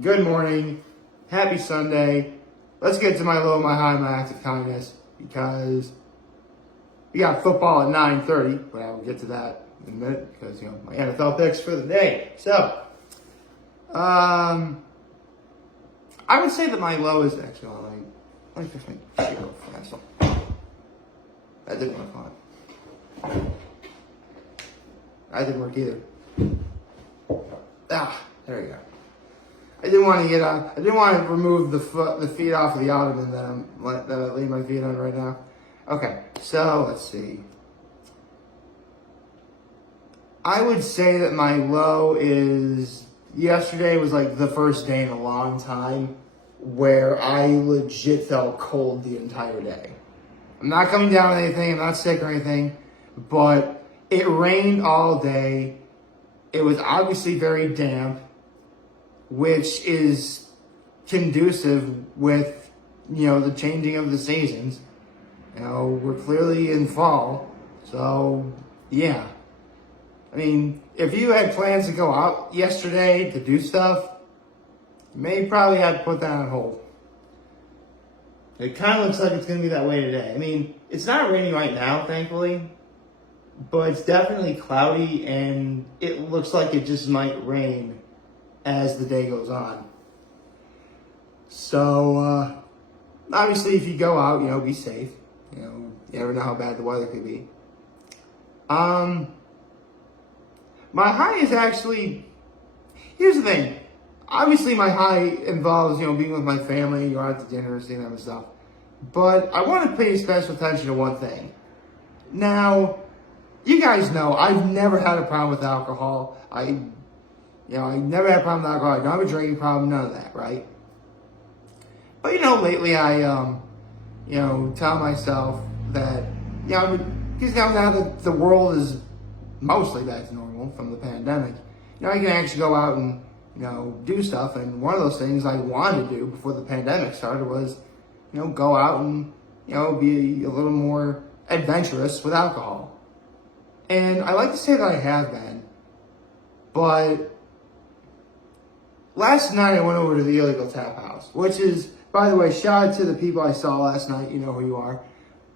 Good morning. Happy Sunday. Let's get to my low, my high, my act of kindness because we got football at 9:30, but I will get to that in a minute because, my NFL picks for the day. So, I would say that my low is actually, let me fix my shit real fast. That didn't work on. That didn't work either. There we go. I didn't want to remove the feet off of the ottoman that I leave my feet on right now. Okay, so let's see. I would say that my low is yesterday was like the first day in a long time where I legit felt cold the entire day. I'm not coming down with anything. I'm not sick or anything, but it rained all day. It was obviously very damp, which is conducive with, the changing of the seasons. We're clearly in fall, so yeah. I mean, if you had plans to go out yesterday to do stuff, you may probably have to put that on hold. It kind of looks like it's going to be that way today. I mean, it's not raining right now, thankfully, but it's definitely cloudy, and it looks like it just might rain as the day goes on. So, obviously, if you go out, be safe. You never know how bad the weather could be. My high is actually, here's the thing. Obviously, my high involves, being with my family, going out to dinner, seeing them and stuff. But I want to pay special attention to one thing. Now, you guys know I've never had a problem with alcohol. I never had a problem with alcohol. I don't have a drinking problem, none of that, right? But, lately I, tell myself that, because now that the world is mostly back to normal from the pandemic, I can actually go out and, do stuff. And one of those things I wanted to do before the pandemic started was, go out and, be a little more adventurous with alcohol. And I like to say that I have been, but last night I went over to the Illegal Tap House, which is, by the way, shout out to the people I saw last night. You know who you are.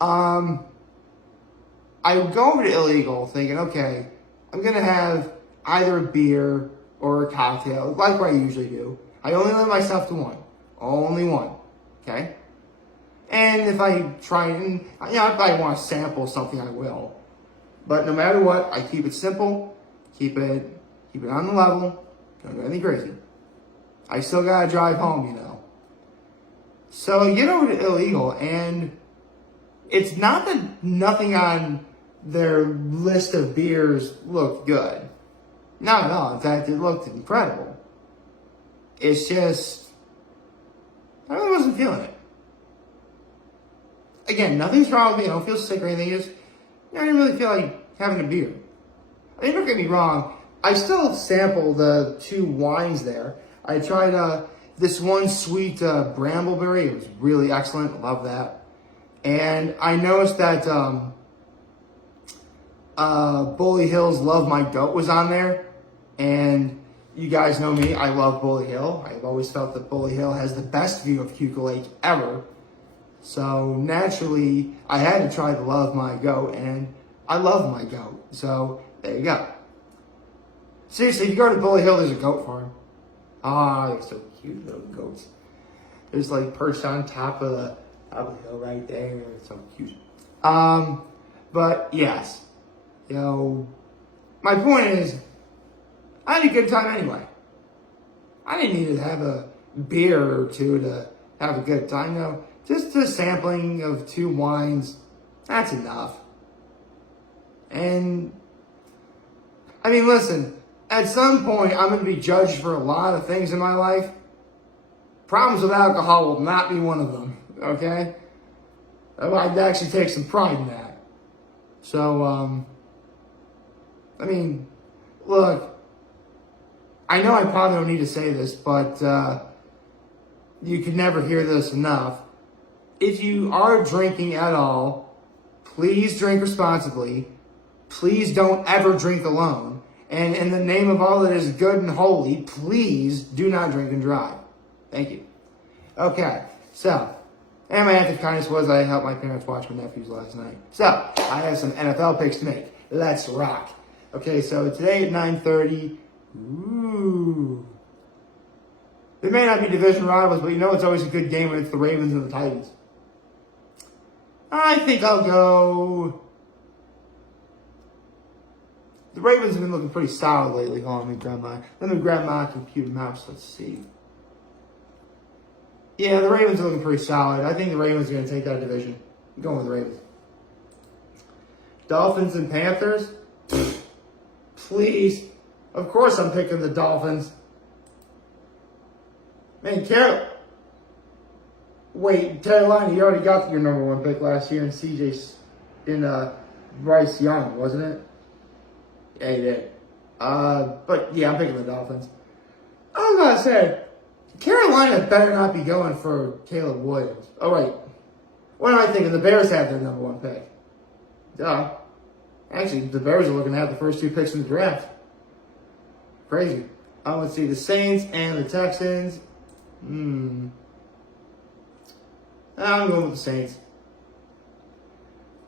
I would go over to Illegal thinking, okay, I'm going to have either a beer or a cocktail, like what I usually do. I only limit myself to one. Only one. Okay? And if I try and, if I want to sample something, I will. But no matter what, I keep it simple, keep it on the level, don't do anything crazy. I still gotta drive home, So I get over to Illegal, and it's not that nothing on their list of beers looked good. Not at all. In fact, it looked incredible. It's just, I really wasn't feeling it. Again, nothing's wrong with me. I don't feel sick or anything. Just, I didn't really feel like having a beer. I mean, don't get me wrong. I still sampled the two wines there. I tried this one sweet brambleberry. It was really excellent. Love that. And I noticed that Bully Hill's Love My Goat was on there. And you guys know me. I love Bully Hill. I've always felt that Bully Hill has the best view of Cuckoo Lake ever. So naturally, I had to try the Love My Goat, and I love my goat. So there you go. Seriously, if you go to Bully Hill, there's a goat farm. They're so cute, little goats. There's perched on top of the hill right there. It's so cute. But yes, my point is, I had a good time anyway. I didn't need to have a beer or two to have a good time. Just a sampling of two wines, that's enough. And, I mean, listen, at some point, I'm going to be judged for a lot of things in my life. Problems with alcohol will not be one of them, okay? I'd actually take some pride in that. So, I mean, look, I know I probably don't need to say this, but you can never hear this enough. If you are drinking at all, please drink responsibly. Please don't ever drink alone. And in the name of all that is good and holy, please do not drink and drive. Thank you. Okay, so, and my act of kindness was I helped my parents watch my nephews last night. So, I have some NFL picks to make. Let's rock. Okay, so today at 9:30, ooh. They may not be division rivals, but you know it's always a good game when it's the Ravens and the Titans. I think I'll go... The Ravens have been looking pretty solid lately. Hold on, let me grab my computer mouse. Let's see. Yeah, the Ravens are looking pretty solid. I think the Ravens are going to take that division. I'm going with the Ravens. Dolphins and Panthers? Please. Of course I'm picking the Dolphins. Man, Carolina, you already got your number one pick last year in Bryce Young, wasn't it? Yeah, he did. But yeah, I'm picking the Dolphins. I was going to say, Carolina better not be going for Caleb Williams. Oh, wait. What am I thinking? The Bears have their number one pick. Duh. Actually, the Bears are looking to have the first two picks in the draft. Crazy. Let's see. The Saints and the Texans. I'm going with the Saints.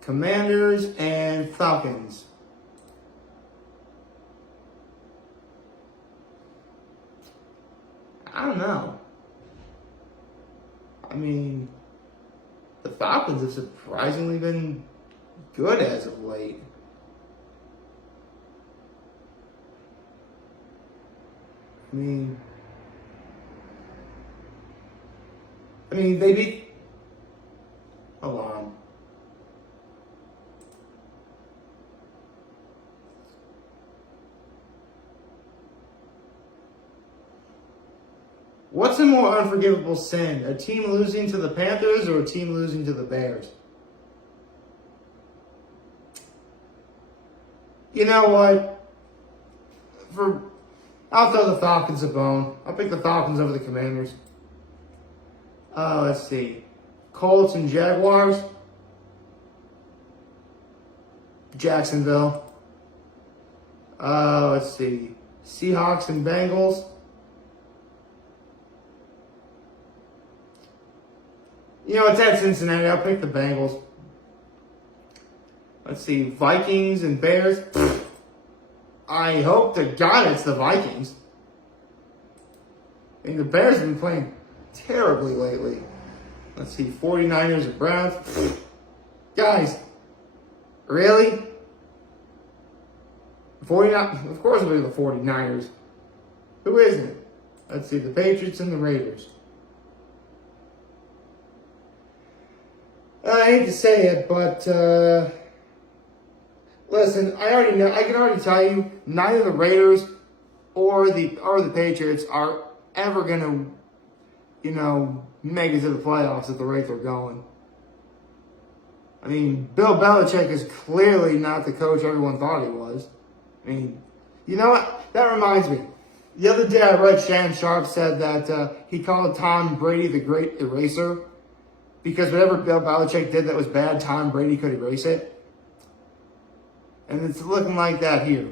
Commanders and Falcons. I don't know. I mean, the Falcons have surprisingly been good as of late. I mean, they beat... Hold on. What's a more unforgivable sin? A team losing to the Panthers or a team losing to the Bears? You know what? I'll throw the Falcons a bone. I'll pick the Falcons over the Commanders. Let's see. Colts and Jaguars. Jacksonville. Let's see. Seahawks and Bengals. You know, it's at Cincinnati. I'll pick the Bengals. Let's see. Vikings and Bears. I hope to God it's the Vikings. I mean, the Bears have been playing terribly lately. Let's see. 49ers and Browns. Guys, really? 49? Of course it'll be the 49ers. Who isn't? Let's see. The Patriots and the Raiders. I hate to say it, but listen, I already know. I can already tell you, neither the Raiders or the Patriots are ever gonna, make it to the playoffs at the rate they're going. I mean, Bill Belichick is clearly not the coach everyone thought he was. I mean, you know what? That reminds me. The other day I read Shannon Sharp said that he called Tom Brady the Great Eraser. Because whatever Bill Belichick did that was bad, Tom Brady could erase it. And it's looking like that here.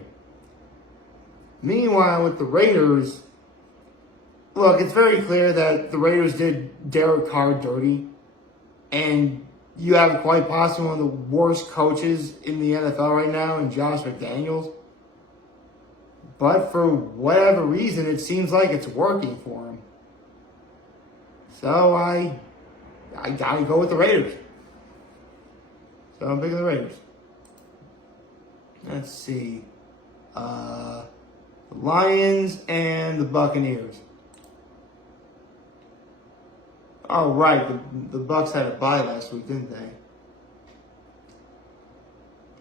Meanwhile, with the Raiders, look, it's very clear that the Raiders did Derek Carr dirty. And you have quite possibly one of the worst coaches in the NFL right now in Josh McDaniels. But for whatever reason, it seems like it's working for him. So I gotta go with the Raiders. So I'm picking the Raiders. Let's see. The Lions and the Buccaneers. Oh, right. The Bucs had a bye last week, didn't they?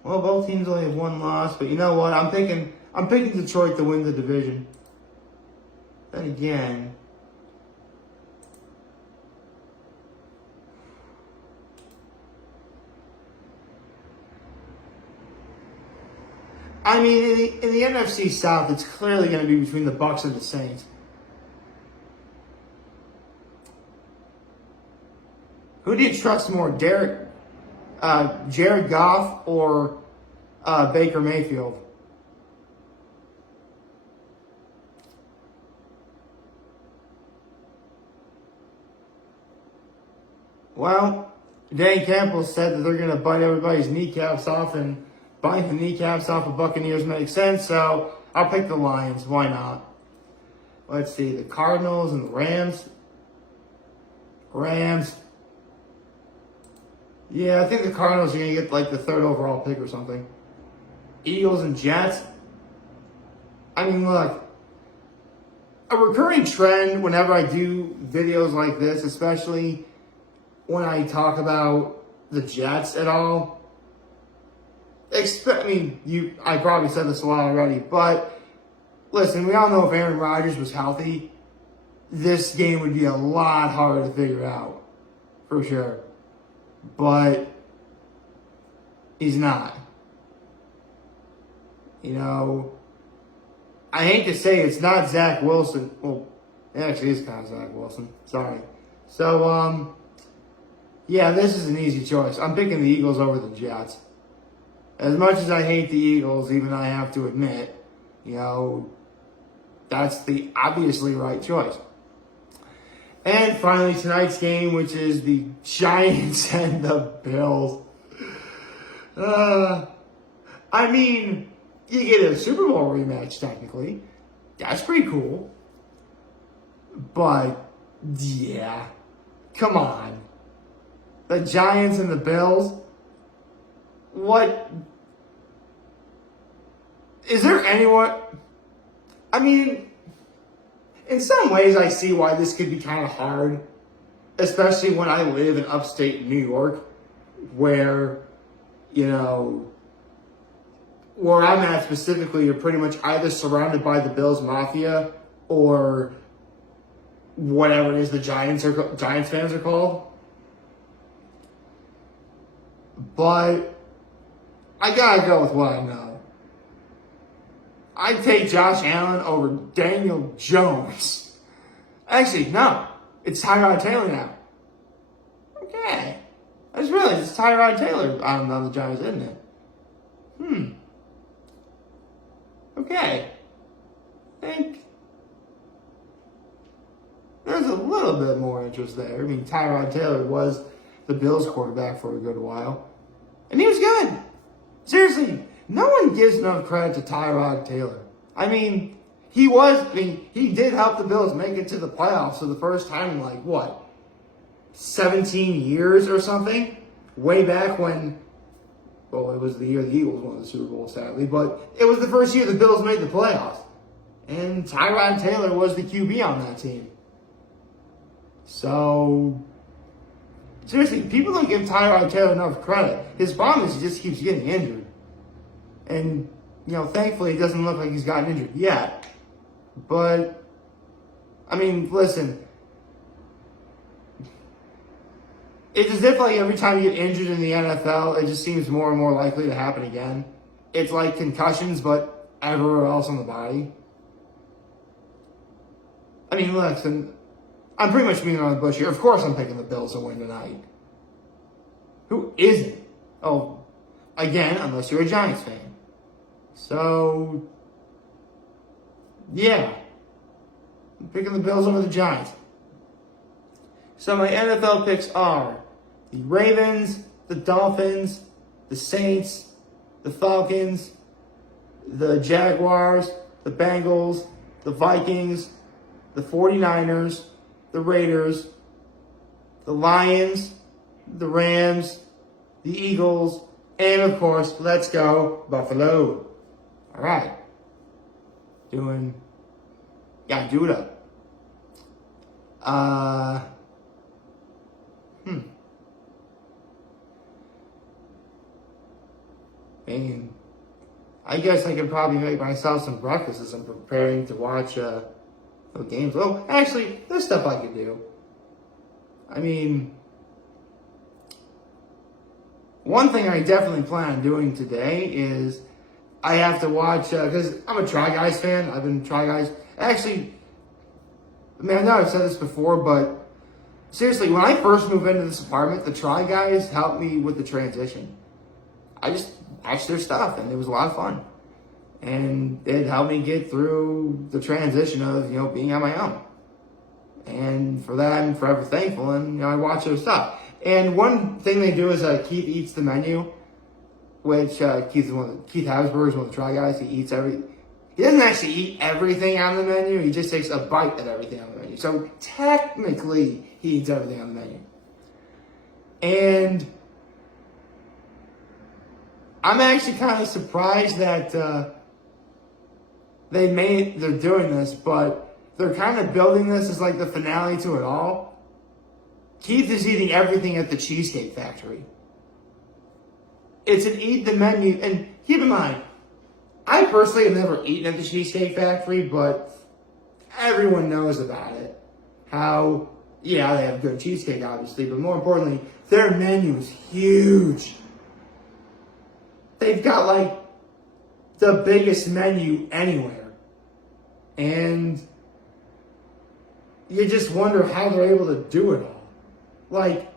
Well, both teams only have one loss, but you know what? I'm picking Detroit to win the division. Then again, I mean, in the NFC South, it's clearly going to be between the Bucs and the Saints. Who do you trust more, Jared Goff or Baker Mayfield? Well, Dan Campbell said that they're going to bite everybody's kneecaps off, and biting the kneecaps off of Buccaneers makes sense, so I'll pick the Lions. Why not? Let's see, the Cardinals and the Rams. Rams. Yeah, I think the Cardinals are going to get like the 3rd overall pick or something. Eagles and Jets. I mean, look, a recurring trend whenever I do videos like this, especially when I talk about the Jets at all, I probably said this a lot already, but listen, we all know if Aaron Rodgers was healthy, this game would be a lot harder to figure out, for sure. But he's not. You know, I hate to say it's not Zach Wilson. Well, it actually is kind of Zach Wilson. Sorry. So, yeah, this is an easy choice. I'm picking the Eagles over the Jets. As much as I hate the Eagles, even I have to admit, you know, that's the obviously right choice. And finally, tonight's game, which is the Giants and the Bills. I mean, you get a Super Bowl rematch, technically. That's pretty cool. But, yeah. Come on. The Giants and the Bills? What? Is there anyone? I mean, in some ways, I see why this could be kind of hard, especially when I live in upstate New York, where, you know, where I'm at specifically, you're pretty much either surrounded by the Bills Mafia or whatever it is the Giants fans are called. But I gotta go with what I know. I'd take Josh Allen over Daniel Jones. Actually, no. It's Tyrod Taylor now. Okay. I just realized it's Tyrod Taylor on the Giants, isn't it? Okay. I think there's a little bit more interest there. I mean, Tyrod Taylor was the Bills quarterback for a good while. And he was good. Seriously, no one gives enough credit to Tyrod Taylor. I mean, he did help the Bills make it to the playoffs for the first time in like, what, 17 years or something? Way back when, well, it was the year the Eagles won the Super Bowl, sadly, but it was the first year the Bills made the playoffs. And Tyrod Taylor was the QB on that team. So, seriously, people don't give Tyrod Taylor enough credit. His problem is he just keeps getting injured. And, you know, thankfully, it doesn't look like he's gotten injured yet. But, I mean, listen. It's as if, like, every time you get injured in the NFL, it just seems more and more likely to happen again. It's like concussions, but everywhere else on the body. I mean, listen, I'm pretty much beating around the bush here. Of course I'm picking the Bills to win tonight. Who isn't? Oh, again, unless you're a Giants fan. So, yeah. I'm picking the Bills over the Giants. So my NFL picks are the Ravens, the Dolphins, the Saints, the Falcons, the Jaguars, the Bengals, the Vikings, the 49ers, the Raiders, the Lions, the Rams, the Eagles, and of course, let's go Buffalo. All right. Gotta do it up. Man, I guess I could probably make myself some breakfast as I'm preparing to watch the games. Oh, actually, there's stuff I could do. I mean, one thing I definitely plan on doing today is I have to watch, because I'm a Try Guys fan. I've been Try Guys. Actually, I mean, I know I've said this before, but seriously, when I first moved into this apartment, the Try Guys helped me with the transition. I just watched their stuff, and it was a lot of fun. And it helped me get through the transition of, you know, being on my own. And for that, I'm forever thankful, and, you know, I watch their stuff. And one thing they do is Keith eats the menu, which Keith Habsburg is one of the Try Guys. He eats he doesn't actually eat everything on the menu. He just takes a bite of everything on the menu. So technically, he eats everything on the menu. And I'm actually kind of surprised that they're doing this, but they're kind of building this as like the finale to it all. Keith is eating everything at the Cheesecake Factory. It's an eat the menu, and keep in mind, I personally have never eaten at the Cheesecake Factory, but everyone knows about it. How, yeah, they have good cheesecake, obviously, but more importantly, their menu is huge. They've got like the biggest menu anywhere. And you just wonder how they're able to do it all. Like,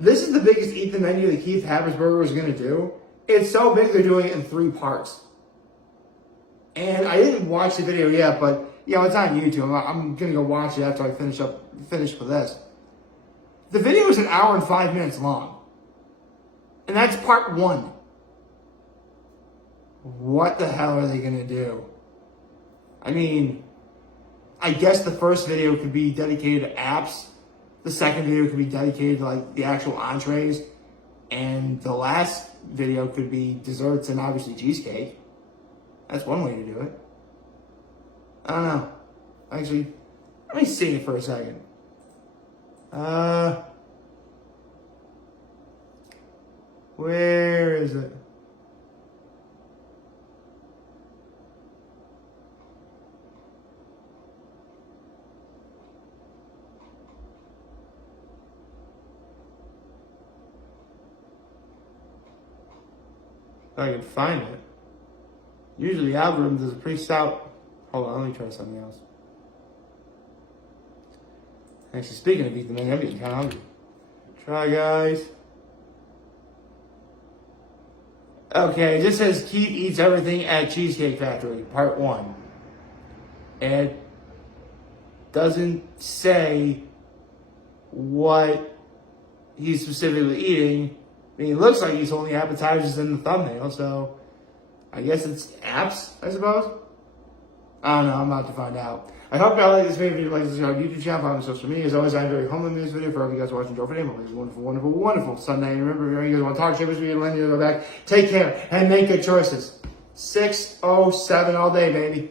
this is the biggest eat the menu that Keith Habsburg was going to do. It's so big they're doing it in 3 parts. And I didn't watch the video yet, but it's on YouTube. I'm going to go watch it after I finish with this. The video is 1 hour and 5 minutes long. And that's part 1. What the hell are they going to do? I mean, I guess the first video could be dedicated to apps. The second video could be dedicated to like the actual entrees. And the last video could be desserts and obviously cheesecake. That's one way to do it. I don't know. Actually, let me see it for a second. Where is it? If I can find it. Usually the algorithm does a pretty stout. Hold on, let me try something else. Actually, speaking of eat the menu, I'm getting kind of hungry. Try Guys. Okay, it just says Keith eats everything at Cheesecake Factory, part 1. It doesn't say what he's specifically eating. I mean, it looks like he's holding appetizers in the thumbnail, so I guess it's apps, I suppose? I don't know, I'm about to find out. I hope y'all like this video. If you like this on our YouTube channel, follow me on social media. As always, I'm very humble in this video. For all of you guys watching, Joe for Have a wonderful, wonderful, wonderful Sunday. And remember, if you guys want to talk shit with me, let me go back. Take care and make good choices. 607 all day, baby.